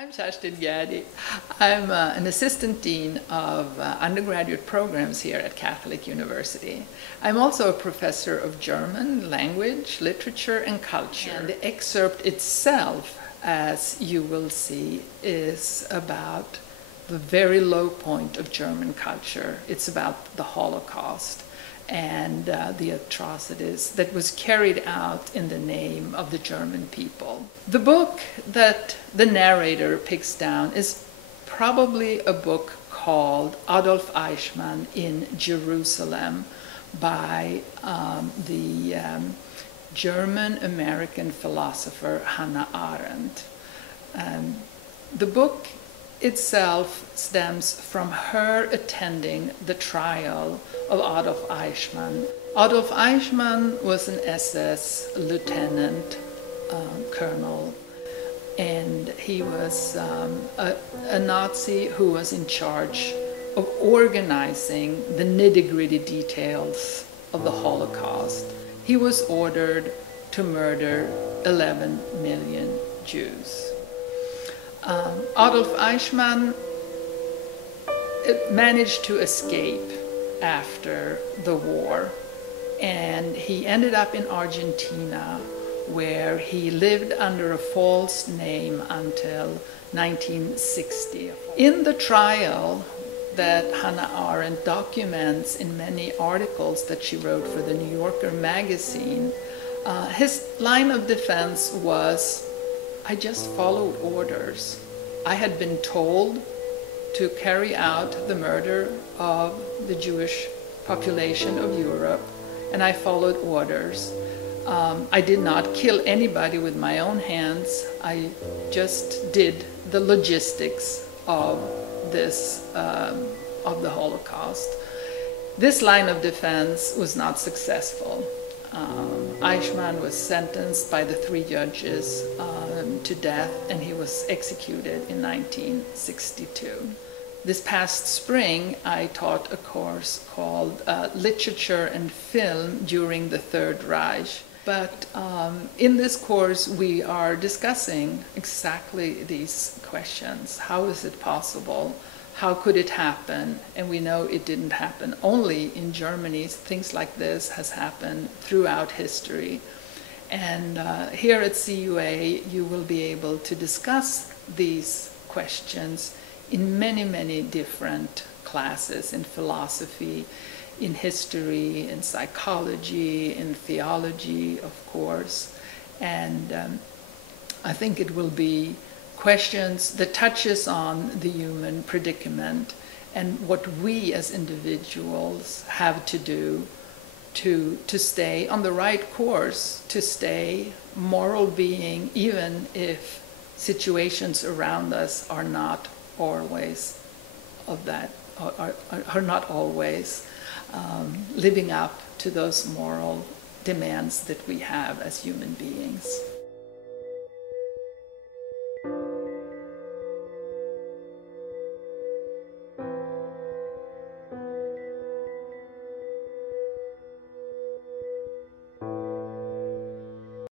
I'm Kerstin Gaddy. I'm an assistant dean of undergraduate programs here at Catholic University. I'm also a professor of German language, literature, and culture. And the excerpt itself, as you will see, is about the very low point of German culture. It's about the Holocaust and the atrocities that was carried out in the name of the German people. The book that the narrator picks down is probably a book called Adolf Eichmann in Jerusalem by the German-American philosopher Hannah Arendt. The book itself stems from her attending the trial of Adolf Eichmann. Adolf Eichmann was an SS lieutenant colonel, and he was a Nazi who was in charge of organizing the nitty-gritty details of the Holocaust. He was ordered to murder 11 million Jews. Adolf Eichmann managed to escape after the war, and he ended up in Argentina, where he lived under a false name until 1960. In the trial that Hannah Arendt documents in many articles that she wrote for the New Yorker magazine, his line of defense was, "I just followed orders. I had been told to carry out the murder of the Jewish population of Europe, and I followed orders. I did not kill anybody with my own hands. I just did the logistics of this, of the Holocaust." This line of defense was not successful. Eichmann was sentenced by the 3 judges to death, and he was executed in 1962. This past spring, I taught a course called Literature and Film During the Third Reich. But in this course, we are discussing exactly these questions. How is it possible? How could it happen? And we know it didn't happen only in Germany. Things like this has happened throughout history. And here at CUA, you will be able to discuss these questions in many, many different classes, in philosophy, in history, in psychology, in theology, of course. And I think it will be questions that touches on the human predicament and what we as individuals have to do to stay on the right course, to stay moral being, even if situations around us are not always of that, are not always living up to those moral demands that we have as human beings.